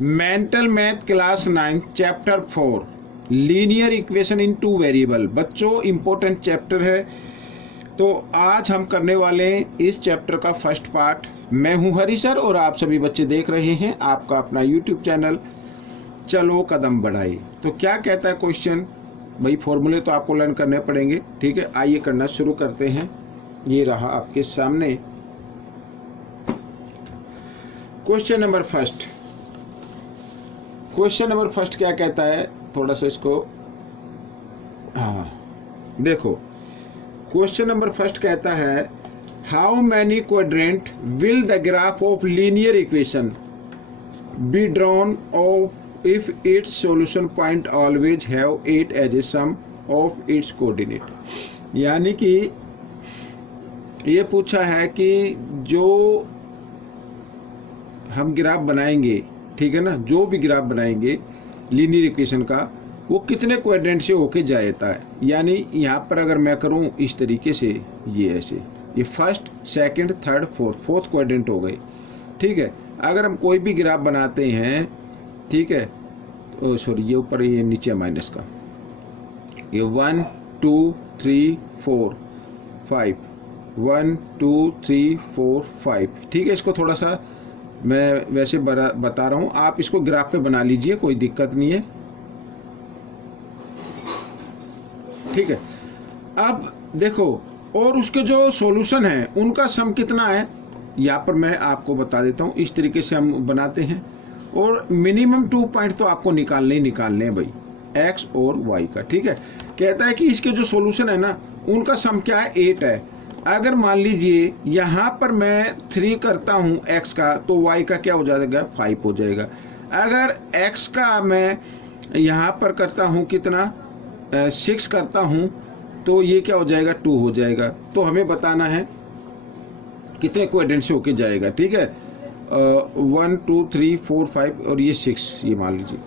Mental math class 9 chapter 4 linear equation in two variable. बच्चों important chapter है, तो आज हम करने वाले हैं इस चैप्टर का फर्स्ट पार्ट। मैं हूं हरी सर और आप सभी बच्चे देख रहे हैं आपका अपना यूट्यूब चैनल चलो कदम बढ़ाए। तो क्या कहता है क्वेश्चन, भाई फॉर्मूले तो आपको लर्न करने पड़ेंगे, ठीक है। आइए करना शुरू करते हैं। ये रहा आपके सामने question number first. Question number first क्या कहता है, थोड़ा सा इसको, हाँ देखो, क्वेश्चन नंबर फर्स्ट कहता है how many quadrant will the graph of linear equation be drawn of if its solution point always have 8 as a sum of its coordinate. यानी कि ये पूछा है कि जो हम ग्राफ बनाएंगे, ठीक है ना, जो भी ग्राफ बनाएंगे लीनियर इक्वेशन का, वो कितने क्वाड्रेंट से होके जाता है। यानी यहाँ पर अगर मैं करूँ इस तरीके से, ये ऐसे, ये first second third fourth quadrant हो गए, ठीक है। अगर हम कोई भी ग्राफ बनाते हैं, ठीक है, सॉरी ये ऊपर ये नीचे माइनस का, ये 1 2 3 4 5 1 2 3 4 5, ठीक है। इसको थोड़ा सा मैं वैसे बता रहा हूँ, आप इसको ग्राफ पे बना लीजिए, कोई दिक्कत नहीं है, ठीक है। अब देखो, और उसके जो सॉल्यूशन है उनका सम कितना है, यहाँ पर मैं आपको बता देता हूँ। इस तरीके से हम बनाते हैं और मिनिमम 2 पॉइंट तो आपको निकालने हैं भाई, x और y का, ठीक है। कहता है कि इसके जो सॉल्यूशन है ना, उनका सम क्या है, 8 है। अगर मान लीजिए यहाँ पर मैं 3 करता हूँ x का, तो y का क्या हो जाएगा, 5 हो जाएगा। अगर x का मैं यहाँ पर करता हूँ कितना, 6 करता हूँ, तो ये क्या हो जाएगा, 2 हो जाएगा। तो हमें बताना है कितने क्वाड्रेंट से होके जाएगा, ठीक है। 1 2 3 4 5 और ये 6, ये मान लीजिए।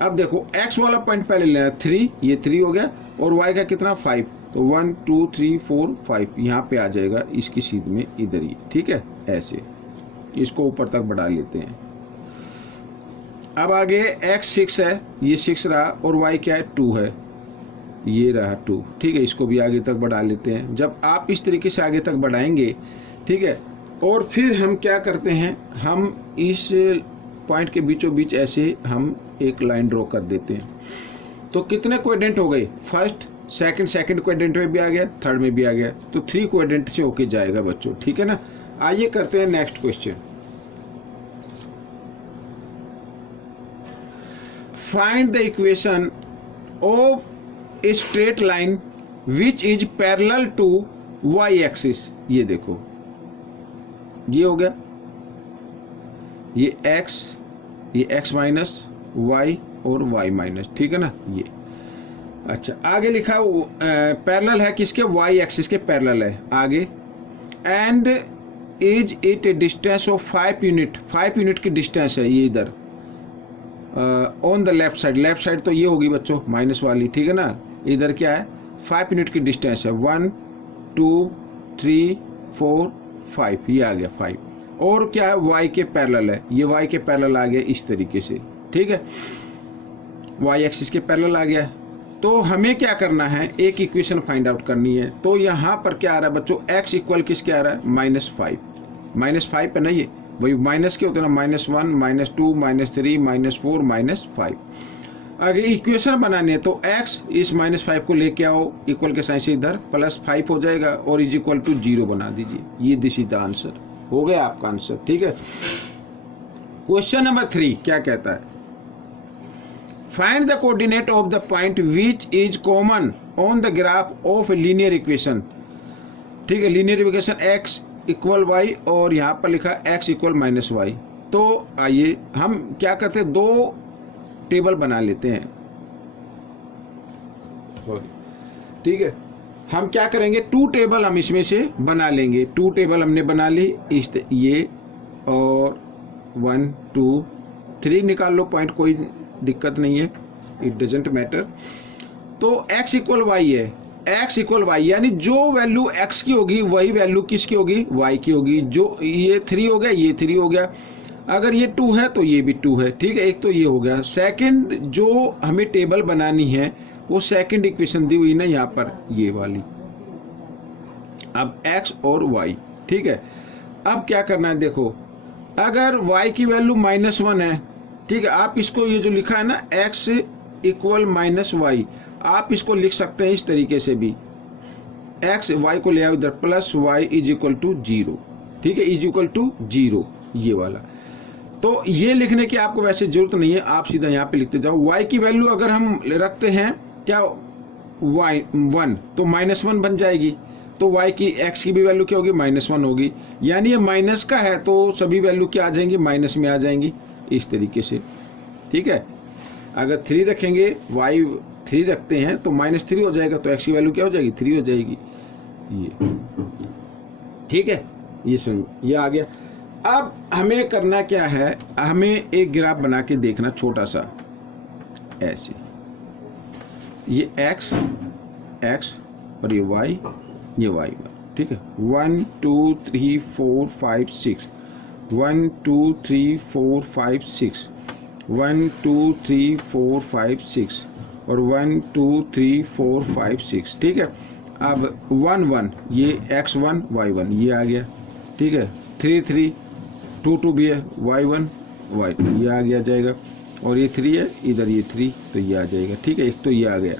अब देखो x वाला पॉइंट पहले लेना है 3, ये 3 हो गया, और y का कितना 5, तो 1 2 3 4 5 यहाँ पे आ जाएगा इसकी सीध में, इधर ही, ठीक है। ऐसे इसको ऊपर तक बढ़ा लेते हैं। अब आगे x 6 है, ये 6 रहा, और y क्या है, 2 है, ये रहा 2, ठीक है। इसको भी आगे तक बढ़ा लेते हैं। जब आप इस तरीके से आगे तक बढ़ाएंगे, ठीक है, और फिर हम क्या करते हैं, हम इस पॉइंट के बीचों बीच ऐसे हम एक लाइन ड्रॉ कर देते हैं। तो कितने क्वाड्रेंट हो गए, फर्स्ट सेकंड क्वाड्रेंट में भी आ गया, थर्ड में भी आ गया, तो 3 क्वाड्रेंट से होके जाएगा बच्चों, ठीक है ना। आइए करते हैं next question. Find the equation of a straight line which is parallel to y axis. ये देखो, ये हो गया, ये x माइनस y और y माइनस, ठीक है ना, ये। अच्छा, आगे लिखा पैरेलल है किसके, y एक्सिस के पैरेलल है आगे। And is it A distance of 5 unit की डिस्टेंस है ये इधर ऑन द लेफ्ट साइड तो ये होगी बच्चों माइनस वाली, ठीक है ना। इधर क्या है, 5 यूनिट की डिस्टेंस है, 1 2 3 4 5, ये आ गया 5। और क्या है, y के पैरेलल है, ये y के पैरेलल आ गया इस तरीके से, ठीक है, y एक्सिस के पैरेलल आ गया। तो हमें क्या करना है, एक इक्वेशन फाइंड आउट करनी है। तो यहाँ पर क्या आ रहा है बच्चों, x इक्वल किसके आ रहा है, -5 है ना, ये वही माइनस के होते हैं ना, -1 -2 -3 -4 -5। आगे इक्वेशन बनानी है, तो x इस -5 को लेके आओ, इक्वल के साइन से इधर +5 हो जाएगा, और इज इक्वल टू 0 बना दीजिए। ये दिस इज द आंसर, हो गया आपका आंसर, ठीक है। क्वेश्चन नंबर 3 क्या कहता है, find the coordinate of the point which is common on the graph of a linear equation, ठीक है। Linear equation x equal y, और यहाँ पर लिखा x इक्वल -y। तो आइए हम क्या करते हैं, 2 टेबल बना लेते हैं, सॉरी, ठीक है। हम क्या करेंगे, 2 टेबल हम इसमें से बना लेंगे। 2 टेबल हमने बना ली, ये और 1 2 3 निकाल लो पॉइंट, कोई दिक्कत नहीं है, इट डजेंट मैटर। तो x इक्वल y है, x इक्वल y, यानी जो वैल्यू x की होगी वही वैल्यू किसकी होगी, y की होगी। जो ये 3 हो गया, ये 3 हो गया। अगर ये 2 है तो ये भी 2 है, ठीक है। एक तो ये हो गया। सेकंड जो हमें टेबल बनानी है वो सेकंड इक्वेशन दी हुई ना यहाँ पर, ये वाली। अब x और y, ठीक है। अब क्या करना है, देखो अगर y की वैल्यू -1 है, ठीक है, आप इसको ये जो लिखा है ना x इक्वल -y, आप इसको लिख सकते हैं इस तरीके से भी, x y को ले आओ इधर, plus y is equal to 0, ठीक है, इज इक्वल टू 0, ये वाला। तो ये लिखने की आपको वैसे जरूरत नहीं है, आप सीधा यहाँ पे लिखते जाओ। y की वैल्यू अगर हम रखते हैं क्या, y 1, तो -1 बन जाएगी। तो y की x की भी वैल्यू क्या होगी, -1 होगी। यानी ये माइनस का है तो सभी वैल्यू क्या आ जाएंगी, माइनस में आ जाएंगी, इस तरीके से, ठीक है। अगर 3 रखेंगे, y 3 रखते हैं तो -3 हो जाएगा, तो x की वैल्यू क्या हो जाएगी, 3 हो जाएगी, ये, ठीक है। ये सुन, ये आ गया। अब हमें करना क्या है, हमें एक ग्राफ बना के देखना छोटा सा, ऐसे, ये x और ये y, ये y, ठीक है। 1 2 3 4 5 6, 1 2 3 4 5 6, 1 2 3 4 5 6 और 1 2 3 4 5 6, ठीक है। अब 1 1, ये x1 y1 ये आ गया, ठीक है। 3 3 2 2 भी है, y1 y, ये आ गया जाएगा, और ये 3 है इधर, ये 3, तो ये आ जाएगा, ठीक है। एक तो ये आ गया।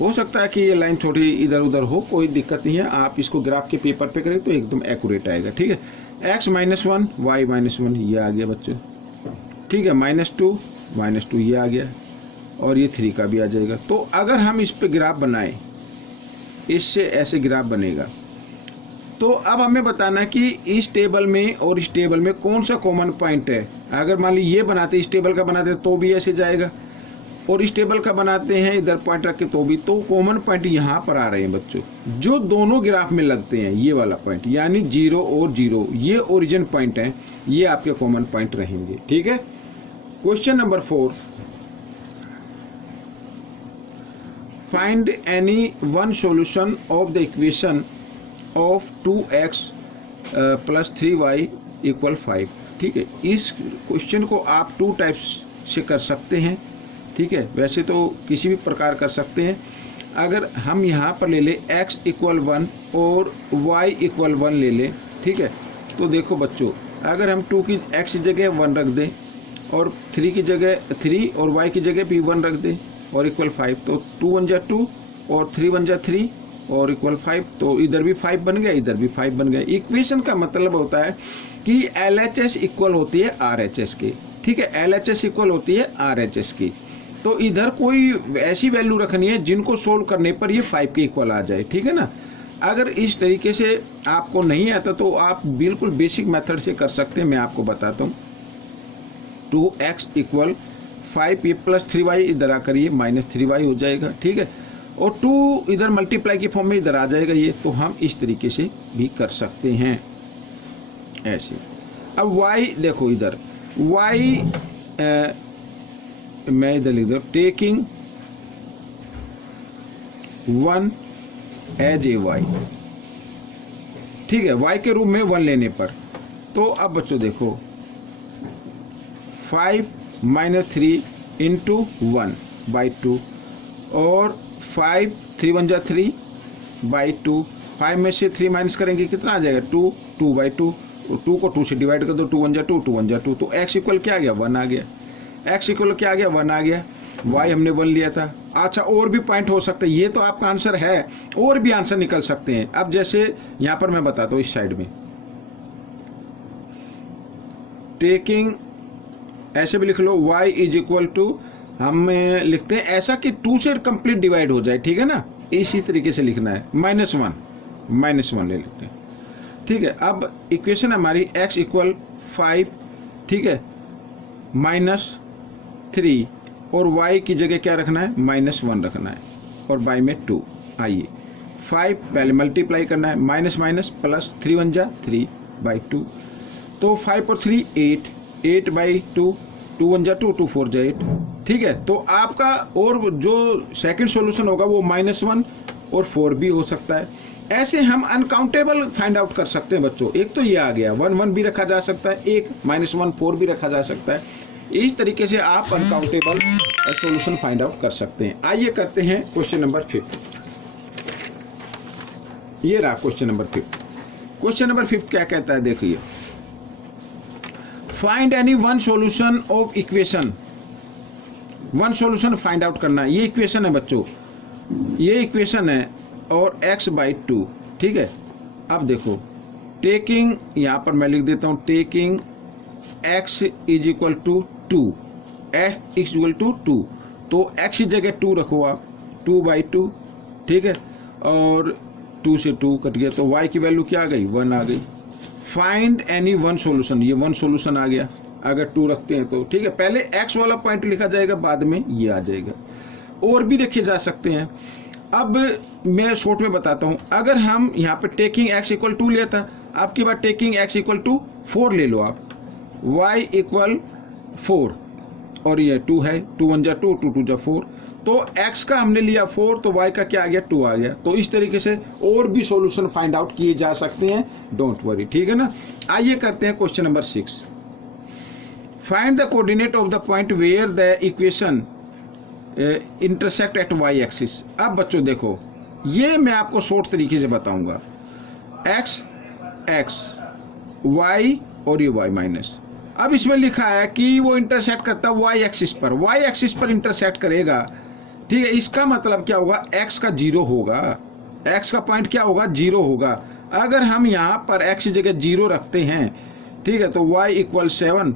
हो सकता है कि ये लाइन छोटी इधर उधर हो, कोई दिक्कत नहीं है, आप इसको ग्राफ के पेपर पे करें तो एकदम एक्यूरेट आएगा, ठीक है। x -1 y -1 ये आ गया बच्चों, ठीक है। -2 ये आ गया, और ये 3 का भी आ जाएगा। तो अगर हम इस पे ग्राफ बनाएं, इससे ऐसे ग्राफ बनेगा। तो अब हमें बताना है कि इस टेबल में और इस टेबल में कौन सा कॉमन पॉइंट है। अगर मान ली ये बनाते, इस टेबल का बनाते तो भी ऐसे जाएगा, और इस टेबल का बनाते हैं इधर पॉइंट रख के तो भी, तो कॉमन पॉइंट यहाँ पर आ रहे हैं बच्चों, जो दोनों ग्राफ में लगते हैं, ये वाला पॉइंट, यानी 0 और 0, ये ओरिजिन पॉइंट है, ये आपके कॉमन पॉइंट रहेंगे, ठीक है। Question number 4, find any one solution of the equation of 2x + 3y = 5, ठीक है। इस क्वेश्चन को आप 2 टाइप्स से कर सकते हैं, ठीक है। वैसे तो किसी भी प्रकार कर सकते हैं। अगर हम यहाँ पर ले ले x = 1 और y = 1 ले लें, ठीक है। तो देखो बच्चों, अगर हम 2 की x की जगह 1 रख दें और 3 की जगह 3 और y की जगह भी 1 रख दें और = 5, तो 2 1 जा 2 और 3 1 जा 3 और = 5, तो इधर भी 5 बन गया, इधर भी 5 बन गया। इक्वेशन का मतलब होता है कि LHS इक्वल होती है RHS के, ठीक है। LHS इक्वल होती है RHS की। तो इधर कोई ऐसी वैल्यू रखनी है जिनको सोल्व करने पर ये 5 के इक्वल आ जाए, ठीक है ना। अगर इस तरीके से आपको नहीं आता तो आप बिल्कुल बेसिक मेथड से कर सकते हैं, मैं आपको बताता हूँ। 2x = 5, ये +3y इधर आकर ये -3y हो जाएगा, ठीक है। और 2 इधर मल्टीप्लाई के फॉर्म में इधर आ जाएगा ये, तो हम इस तरीके से भी कर सकते हैं, ऐसे। अब y देखो, इधर y मैं इधर लिख दूँ, टेकिंग 1 एज ए y, ठीक है, y के रूप में 1 लेने पर। तो अब बच्चों देखो, 5 - 3 × 1/2 और 5 3 1 जा 3/2, 5 में से 3 माइनस करेंगे कितना आ जाएगा, 2 2/2, 2 को 2 से डिवाइड कर दो, 2 1 जा 2 2 1 जा 2, तो x इक्वल क्या आ गया, 1 आ गया। x इक्वल क्या आ गया, 1 आ गया। y हमने 1 लिया था। अच्छा, और भी पॉइंट हो सकते हैं, ये तो आपका आंसर है, और भी आंसर निकल सकते हैं। अब जैसे यहाँ पर मैं बताता हूँ, इस साइड में टेकिंग, ऐसे भी लिख लो, y = हम लिखते हैं ऐसा कि 2 से कंप्लीट डिवाइड हो जाए, ठीक है ना, इसी तरीके से लिखना है। -1 ले लेते हैं, ठीक है। अब इक्वेशन हमारी x = 5, ठीक है, -3 और y की जगह क्या रखना है, -1 रखना है, और y में 2। आइए 5 पहले मल्टीप्लाई करना है, -+ 3 1 जा 3/2, तो 5 और 3 8, 8/2, 2 1 जा 2, 2 4 जा 8, ठीक है। तो आपका और जो सेकंड सॉल्यूशन होगा वो -1 और 4 भी हो सकता है। ऐसे हम अनकाउंटेबल फाइंड आउट कर सकते हैं बच्चों। एक तो ये आ गया 1 1 भी रखा जा सकता है, एक -1 4 भी रखा जा सकता है। इस तरीके से आप अनकाउंटेबल सॉल्यूशन फाइंड आउट कर सकते हैं। आइए करते हैं क्वेश्चन नंबर 5। ये रहा क्वेश्चन नंबर 5। क्वेश्चन नंबर 5 क्या कहता है, देखिए, find any one solution of equation. One solution find out करना है। ये इक्वेशन है बच्चों, ये इक्वेशन है और x/2, ठीक है। अब देखो, टेकिंग, यहां पर मैं लिख देता हूं, टेकिंग x = 2, x = 2, तो x की जगह 2 रखो आप, 2/2, ठीक है, और 2 से 2 कट गया, तो y की वैल्यू क्या आ गई, 1 आ गई। फाइंड एनी वन सॉल्यूशन, ये वन सॉल्यूशन आ गया अगर 2 रखते हैं तो, ठीक है। पहले x वाला पॉइंट लिखा जाएगा, बाद में ये आ जाएगा। और भी देखे जा सकते हैं। अब मैं शॉर्ट में बताता हूं, अगर हम यहाँ पे टेकिंग x = 2 लिया था, आपके बाद टेकिंग x = 4 ले लो आप, y = 4 और ये 2 है, 2 1 जा 2, 2 2 जा 4, तो x का हमने लिया 4, तो y का क्या आ गया, 2 आ गया। तो इस तरीके से और भी सॉल्यूशन फाइंड आउट किए जा सकते हैं, डोंट वरी, ठीक है ना। आइए करते हैं question number 6। Find the coordinate of the point where the equation intersect at y axis. अब बच्चों देखो, ये मैं आपको शॉर्ट तरीके से बताऊंगा, x y और ये y-। अब इसमें लिखा है कि वो इंटरसेक्ट करता है y एक्सिस पर, y एक्सिस पर इंटरसेक्ट करेगा, ठीक है। इसका मतलब क्या होगा, x का 0 होगा, x का पॉइंट क्या होगा, 0 होगा। अगर हम यहाँ पर x की जगह 0 रखते हैं, ठीक है, तो y = 7,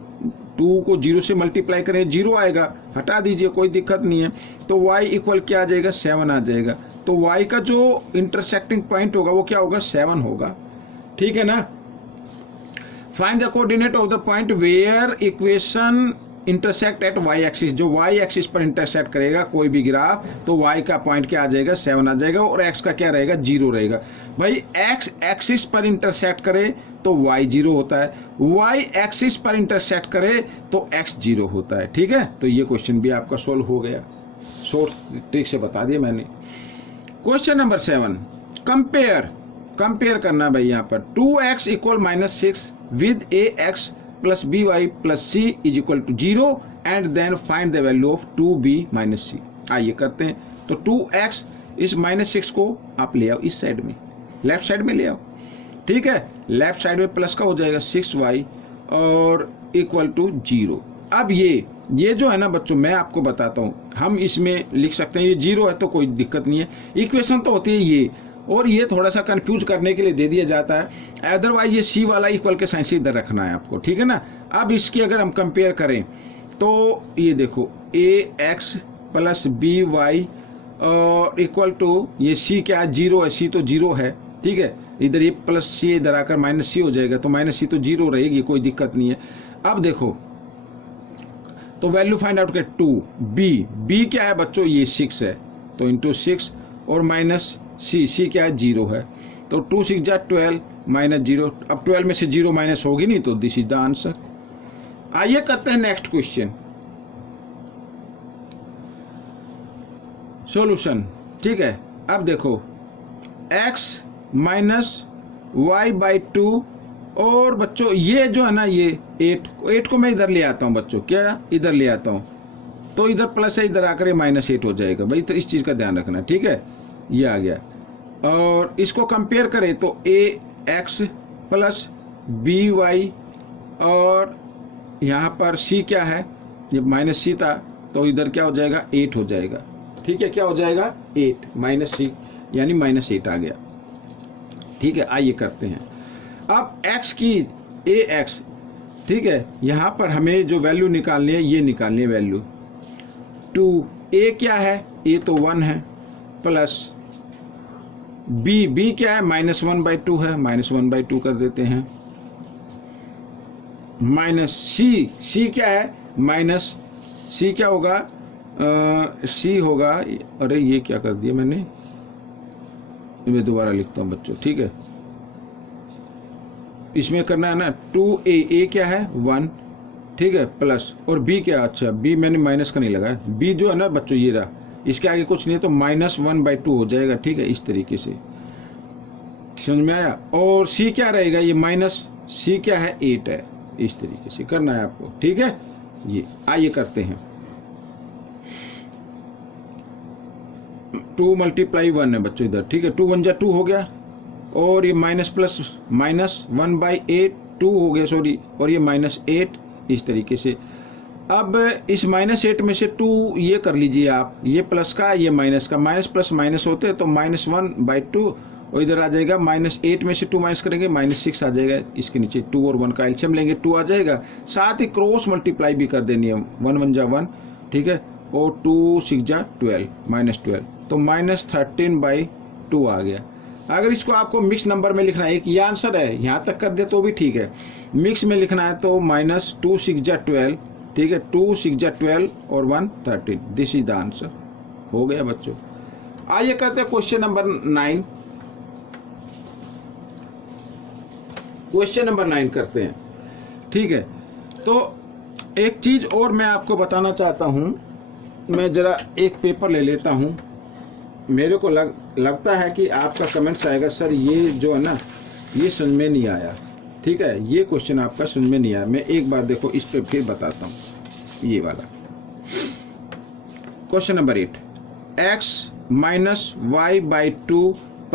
2 को 0 से मल्टीप्लाई करें 0 आएगा, हटा दीजिए, कोई दिक्कत नहीं है। तो y = क्या आ जाएगा, 7 आ जाएगा। तो y का जो इंटरसेक्टिंग पॉइंट होगा वो क्या होगा, 7 होगा, ठीक है ना। Find the coordinate of the point where equation intersect at y axis. जो y एक्सिस पर इंटरसेक्ट करेगा कोई भी ग्राफ, तो y का पॉइंट क्या आ जाएगा, 7 आ जाएगा, और x का क्या रहेगा, 0 रहेगा। भाई x एक्सिस पर इंटरसेक्ट करे तो y 0 होता है, y एक्सिस पर इंटरसेक्ट करे तो x 0 होता है, ठीक है। तो ये क्वेश्चन भी आपका सोल्व हो गया, शॉर्ट ट्रिक से बता दिया मैंने। क्वेश्चन नंबर 7, कंपेयर करना भाई। यहाँ पर 2x = -6 with ax plus by plus c = 0 and then find the value of 2b minus c। आइए करते हैं। तो 2x, इस -6 को आप ले आओ इस साइड में, लेफ्ट साइड में ले आओ, ठीक है। लेफ्ट साइड में प्लस का हो जाएगा 6y और = 0। अब ये जो है ना बच्चों, मैं आपको बताता हूँ, हम इसमें लिख सकते हैं ये 0 है तो कोई दिक्कत नहीं है। इक्वेशन तो होती है ये, और ये थोड़ा सा कंफ्यूज करने के लिए दे दिया जाता है, अदरवाइज ये c वाला इक्वल के साइन से इधर रखना है आपको, ठीक है ना। अब इसकी अगर हम कंपेयर करें तो ये देखो, ax + by और = ये c क्या है, 0 है, c तो 0 है, ठीक है। इधर ये +c इधर आकर -c हो जाएगा, तो -c तो 0 रहेगी, कोई दिक्कत नहीं है। अब देखो, तो वैल्यू फाइंड आउट कर 2b क्या है बच्चों, ये 6 है, तो × 6 और -c क्या है, 0 है, तो 2 6 जा 12 -0। अब 12 में से 0 माइनस होगी नहीं, तो दिस इज द आंसर। आइए करते हैं नेक्स्ट क्वेश्चन, सॉल्यूशन, ठीक है। अब देखो, x - y/2, और बच्चों ये जो है ना, ये 8 को मैं इधर ले आता हूँ बच्चों, क्या इधर ले आता हूँ, तो इधर प्लस है, इधर आकर -8 हो जाएगा भाई, तो इस चीज़ का ध्यान रखना, ठीक है। ये आ गया, और इसको कंपेयर करें तो ax + by और यहाँ पर c क्या है, ये -c था, तो इधर क्या हो जाएगा, 8 हो जाएगा, ठीक है। क्या हो जाएगा, 8 -c यानी -8 आ गया, ठीक है। आइए करते हैं। अब x की ax, ठीक है, यहाँ पर हमें जो वैल्यू निकालनी है, ये निकालनी है वैल्यू 2a क्या है, a तो 1 है, प्लस b क्या है, -1/2 है, -1/2 कर देते हैं, माइनस c क्या है, -c क्या होगा, c होगा, अरे ये क्या कर दिया मैंने, मैं दोबारा लिखता हूँ बच्चों, ठीक है। इसमें करना है ना 2a क्या है, 1, ठीक है, प्लस, और b क्या, अच्छा b मैंने माइनस का नहीं लगाया, b जो है ना बच्चों ये रहा, इसके आगे कुछ नहीं है, तो -1/2 हो जाएगा, ठीक है। इस तरीके से समझ में आया। और सी क्या रहेगा, ये माइनस सी क्या है 8 है। इस तरीके से करना है आपको, ठीक है। ये आइए करते हैं। 2 मल्टीप्लाई 1 है बच्चों इधर, ठीक है। 2 1 जा 2 हो गया, और ये माइनस प्लस माइनस 1/8 2 हो गया, सॉरी, और ये -8 इस तरीके से। अब इस -8 में से 2 ये कर लीजिए आप, ये प्लस का ये माइनस का, माइनस प्लस माइनस होते हैं तो -1/2, और इधर आ जाएगा -8 में से 2 माइनस करेंगे -6 आ जाएगा। इसके नीचे 2 और 1 का एलसीएम लेंगे 2 आ जाएगा। साथ ही क्रॉस मल्टीप्लाई भी कर देनी है, 1 1 जा 1, ठीक है, और 2 6 जा 12 -12, तो -13/2 आ गया। अगर इसको आपको मिक्स नंबर में लिखना है, एक ये आंसर है, यहाँ तक कर दे तो भी ठीक है। मिक्स में लिखना है तो -2 6 जा 12, ठीक है, 2 6 जा 12 और 1 13, दिस इज द आंसर। हो गया बच्चों। आइए करते हैं क्वेश्चन नंबर 9। क्वेश्चन नंबर 9 करते हैं, ठीक है। तो एक चीज और मैं आपको बताना चाहता हूं, मैं जरा एक पेपर ले लेता हूं। मेरे को लगता है कि आपका कमेंट्स आएगा, सर ये जो है ना ये समझ में नहीं आया, ठीक है, ये क्वेश्चन आपका समझ में नहीं आया। मैं एक बार देखो इस पे फिर बताता हूँ। ये वाला क्वेश्चन नंबर 8, x - y/2 +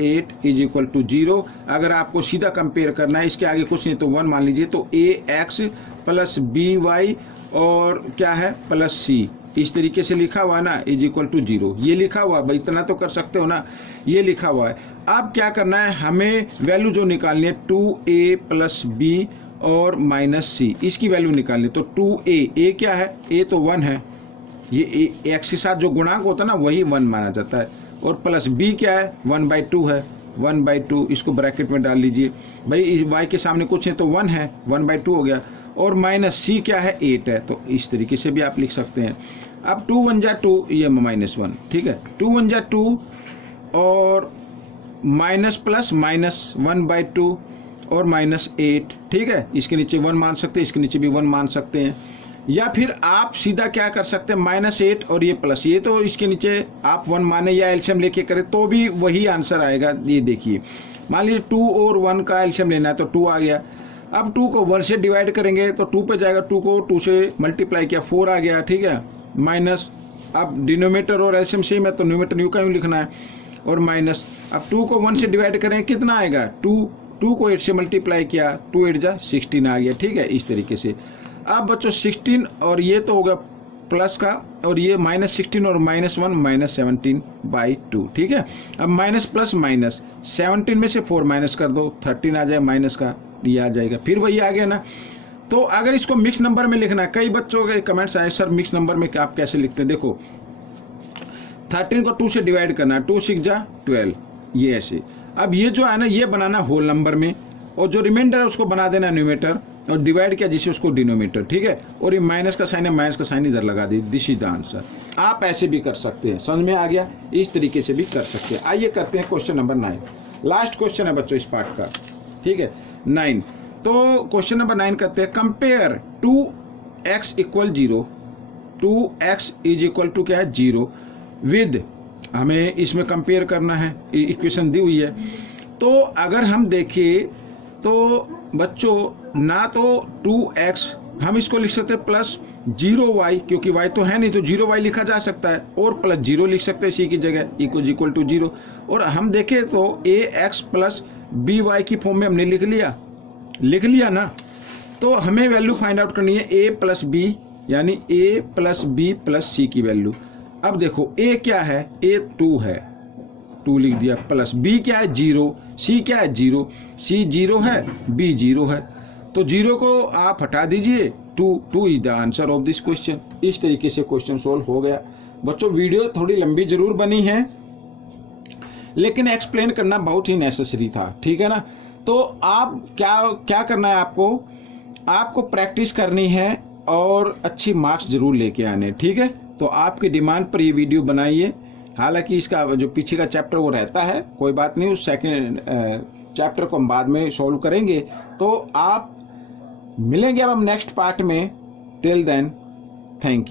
8 = 0। अगर आपको सीधा कंपेयर करना है, इसके आगे कुछ नहीं तो 1 मान लीजिए, तो ax + by और क्या है +c, इस तरीके से लिखा हुआ है ना, = 0। ये लिखा हुआ है भाई, इतना तो कर सकते हो ना, ये लिखा हुआ है। अब क्या करना है, हमें वैल्यू जो निकालनी है 2a + b और -c, इसकी वैल्यू निकालनी है। तो 2a क्या है, a तो 1 है, ये x के साथ जो गुणांक होता है ना वही 1 माना जाता है, और प्लस b क्या है 1/2 है, 1/2 इसको ब्रैकेट में डाल लीजिए भाई, y के सामने कुछ है तो 1 है, 1/2 हो गया, और -c क्या है 8 है, तो इस तरीके से भी आप लिख सकते हैं। अब 2 1 जा 2, ये -1, ठीक है, 2 1 जा 2 और माइनस प्लस -1/2 और -8, ठीक है, इसके नीचे 1 मान सकते हैं, इसके नीचे भी 1 मान सकते हैं। या फिर आप सीधा क्या कर सकते हैं, -8 और ये प्लस, ये तो इसके नीचे आप 1 माने या एलसीएम लेके करें तो भी वही आंसर आएगा। ये देखिए, मान लीजिए 2 और 1 का एलसीएम लेना है तो 2 आ गया। अब 2 को 1 से डिवाइड करेंगे तो 2 पे जाएगा, 2 को 2 से मल्टीप्लाई किया 4 आ गया, ठीक है, माइनस, अब डिनोमीटर और एलसीएम सेम है तो न्यूमरेटर यूं का यूं लिखना है, और माइनस, अब 2 को 1 से डिवाइड करें कितना आएगा, 2 को 8 से मल्टीप्लाई किया, 2 8 जा 16 आ गया, ठीक है, इस तरीके से। अब बच्चों 16 और ये तो होगा प्लस का, और ये -16 और -1 -17/2, ठीक है। अब माइनस प्लस माइनस, 17 में से 4 माइनस कर दो, 13 आ जाए माइनस का, ये आ जाएगा, फिर वही आ गया ना। तो अगर इसको मिक्स नंबर में लिखना है, कई बच्चों के कमेंट्स आए सर मिक्स नंबर में आप कैसे लिखते हैं। देखो 13 को 2 से डिवाइड करना है, 2 6 जा 12, ये ऐसे। अब ये जो है ना ये बनाना होल नंबर में, और जो रिमाइंडर है उसको बना देना न्यूमरेटर, और डिवाइड किया जिससे उसको डिनोमीटर, ठीक है, और ये माइनस का साइन है, माइनस का साइन इधर लगा दी, दिस इज द आंसर। आप ऐसे भी कर सकते हैं, समझ में आ गया, इस तरीके से भी कर सकते हैं। आइए करते हैं क्वेश्चन नंबर 9, लास्ट क्वेश्चन है बच्चों इस पार्ट का, ठीक है, 9। तो क्वेश्चन नंबर 9 करते हैं, कंपेयर 2x = 0, 2x = क्या है 0 विद, हमें इसमें कंपेयर करना है, इक्वेशन दी हुई है। तो अगर हम देखें तो बच्चों ना तो 2x, हम इसको लिख सकते हैं प्लस 0y, क्योंकि y तो है नहीं तो 0y लिखा जा सकता है, और प्लस 0 लिख सकते हैं सी की जगह, = 0। और हम देखें तो ax + by की फॉर्म में हमने लिख लिया ना। तो हमें वैल्यू फाइंड आउट करनी है a + b, यानी a + b + c की वैल्यू। अब देखो a क्या है, a 2 है, 2 लिख दिया, प्लस b क्या है 0, c क्या है 0, c 0 है, b 0 है, तो 0 को आप हटा दीजिए, 2 is the answer of this question. इस तरीके से क्वेश्चन सोल्व हो गया। बच्चों वीडियो थोड़ी लंबी जरूर बनी है, लेकिन एक्सप्लेन करना बहुत ही नेसेसरी था, ठीक है ना। तो आप क्या करना है, आपको प्रैक्टिस करनी है और अच्छी मार्क्स जरूर लेके आने, ठीक है। तो आपकी डिमांड पर ये वीडियो बनाइए। हालांकि इसका जो पीछे का चैप्टर वो रहता है, कोई बात नहीं, उस सेकंड चैप्टर को हम बाद में सॉल्व करेंगे। तो आप मिलेंगे अब हम नेक्स्ट पार्ट में। Till then, thank you.